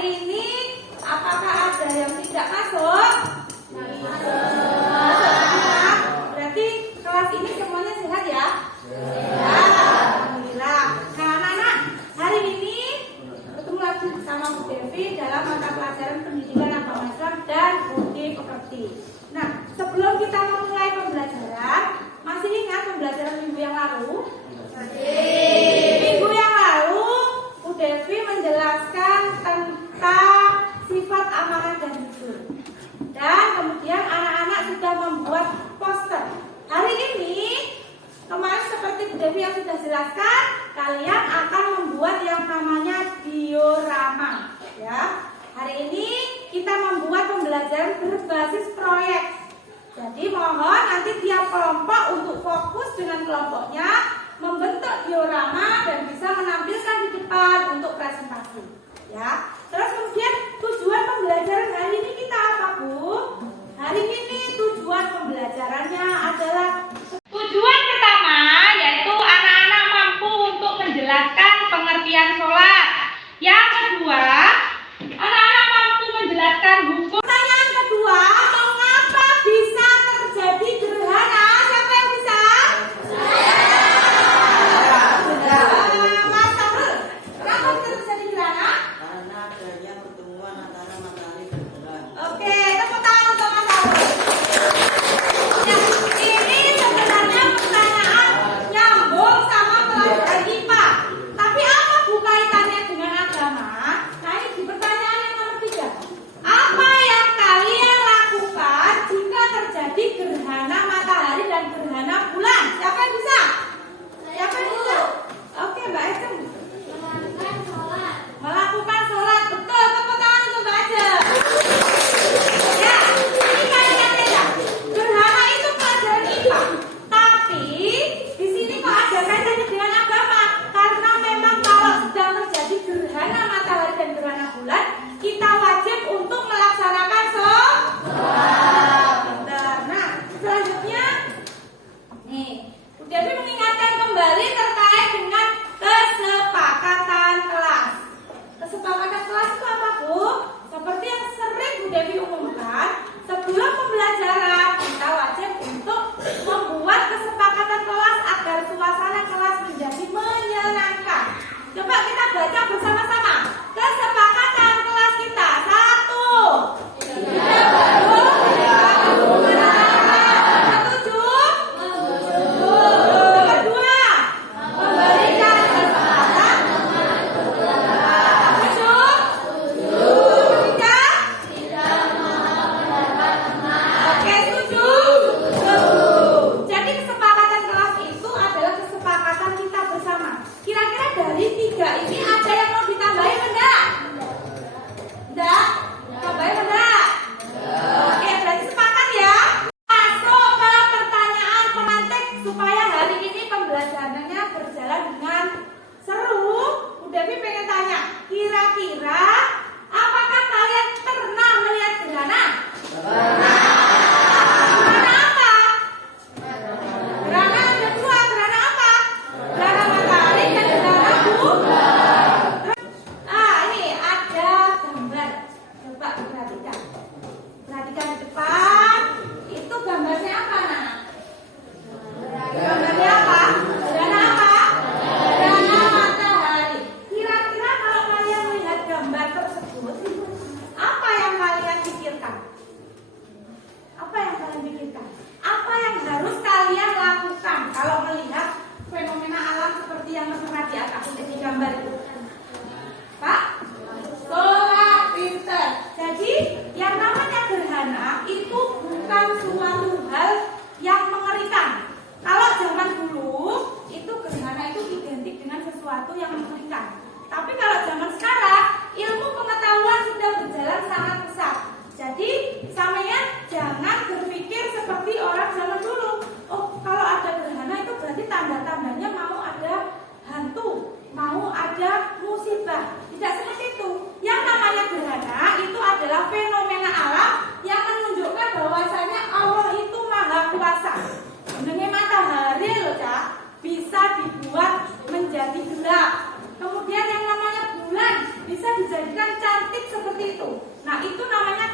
hari ini apakah ada yang tidak masuk? Masuk. Berarti kelas ini semuanya sehat ya? Sehat. Alhamdulillah. Nah anak-anak, hari ini ketemu lagi sama Bu Devi dalam mata pelajaran pendidikan agama Islam dan budi pekerti. Nah sebelum kita memulai pembelajaran, masih ingat pembelajaran minggu yang lalu? Minggu yang lalu Bu Devi menjelaskan tentang sifat amanah dan jujur. Dan kemudian anak-anak sudah membuat poster. Hari ini kemarin seperti Bu Devi yang sudah jelaskan, kalian akan membuat yang namanya diorama. Ya, hari ini kita membuat pembelajaran berbasis proyek. Jadi mohon nanti tiap kelompok untuk fokus dengan kelompoknya membentuk diorama dan bisa menampilkan di depan untuk presentasi. Ya. Terus kemudian tujuan pembelajaran hari ini kita apa, Bu? Hari ini tujuan pembelajarannya adalah tujuan pertama yaitu anak-anak mampu untuk menjelaskan pengertian sholat. Yang kedua, anak-anak mampu menjelaskan hukum. Pertanyaan kedua, mengapa bisa terjadi gerhana? Siapa yang bisa? Mas Sahrul, kenapa bisa terjadi gerhana? Karena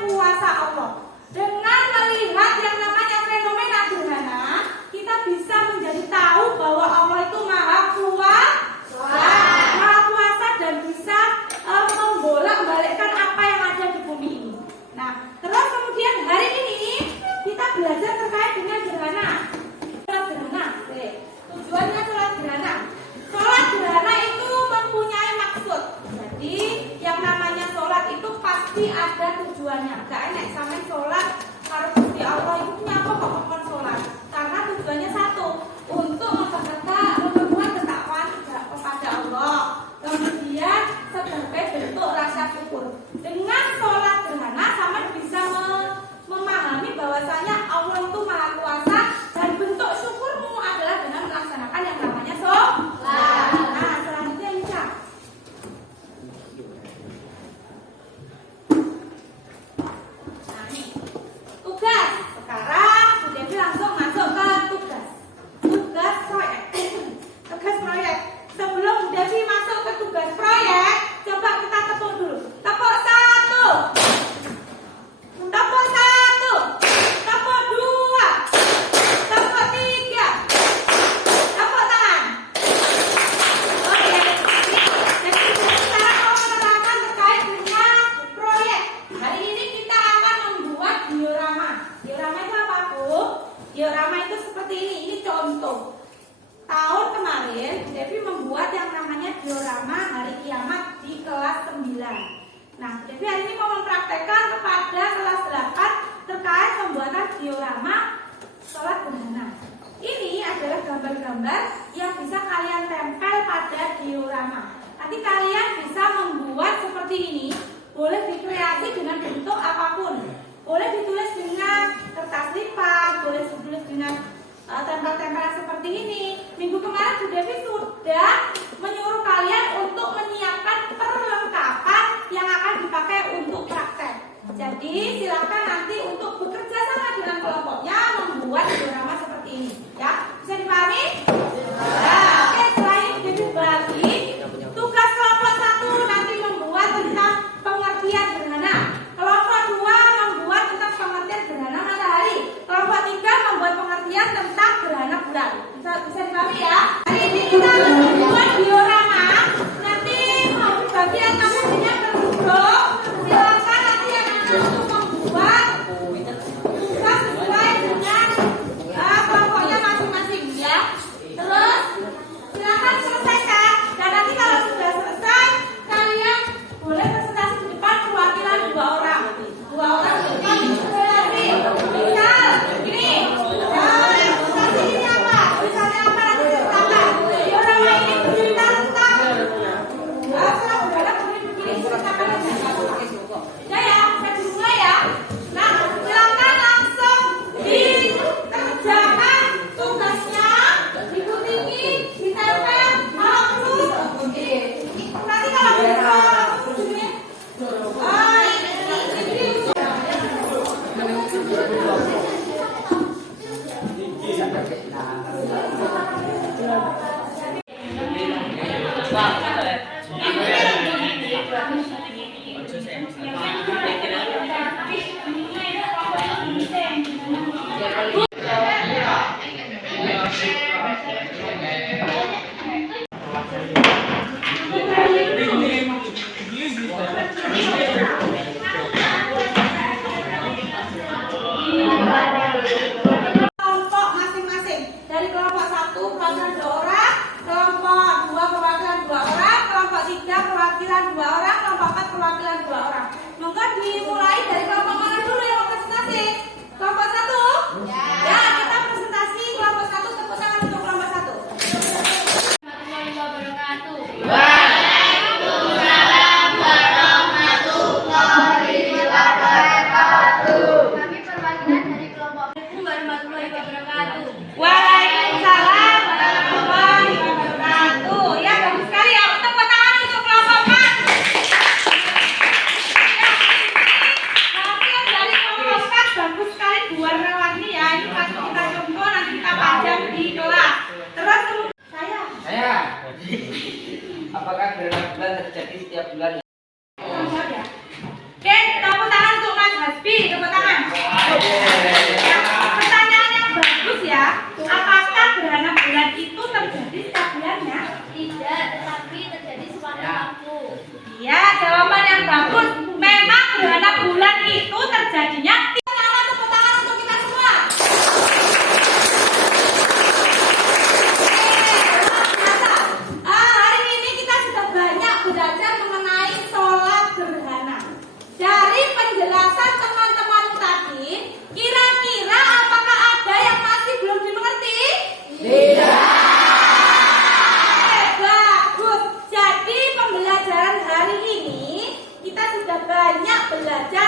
kuasa Allah. Dengan melihat yang namanya fenomena gerhana, kita bisa menjadi tahu bahwa Allah itu maha kuasa dan bisa membolak-balikkan apa yang ada di bumi ini. Nah, terus kemudian hari ini kita belajar terkait dengan gerhana. Tujuannya sholat gerhana. Sholat gerhana itu mempunyai maksud. Jadi yang namanya sholat itu pasti ada tujuannya. Gak enak sampai sholat harus Gusti Allah itu punya apa kok sholat. Karena tujuannya satu, untuk memperbuat ketakwaan kepada Allah. Kemudian sebagai bentuk rasa syukur. Dengan sholat gerhana sama bisa memahami bahwasanya Allah itu maha kuasa dan bentuk syukurmu adalah dengan melaksanakan yang namanya sholat. Nah, selanjutnya Insya. Nah, nih tugas. Sekarang Bu Devi langsung masuk ke tugas. Tugas proyek. Tugas proyek. Sebelum Bu Devi masuk ke tugas proyek, coba kita tepuk dulu. Tepuk 1. Tepuk 1. Tepuk 2. Tepuk 3. Tepuk tangan. Oke. Jadi sekarang mau menerangkan terkait dengan proyek. Hari ini kita akan membuat diorama. Diorama itu apa, Bu? Diorama itu seperti ini. Ini contoh. Tahun kemarin Devi membuat yang namanya diorama hari kiamat di kelas 9. Nah, Devi hari ini mau mempraktekkan kepada kelas 8 terkait pembuatan diorama sholat gerhana. Ini adalah gambar-gambar yang bisa kalian tempel pada diorama. Nanti kalian bisa membuat seperti ini. Boleh dikreasi dengan bentuk apapun. Boleh ditulis dengan kertas lipat, boleh ditulis dengan tempel-tempelan seperti ini. Minggu kemarin Bu Devi sudah menyuruh kalian untuk menyiapkan perlengkapan yang akan dipakai untuk praktek. Jadi silakan nanti untuk bekerja sama dengan kelompoknya membuat diorama seperti ini. Ya, bisa dipahami? Nah, oke, selain Bu Devi bagi tugas kelompok 1 nanti membuat tentang pengertian gerhana. Kelompok 2 membuat tentang pengertian gerhana matahari. Kelompok 3 membuat pengertian tentang gerhana bulan. Bisa dipahami ya? Hari ini kita akan membuat diorama. Nanti bagian kamu punya tertutup. Silakan nanti yang untuk membuat tugas sesuai dengan kelompoknya belajar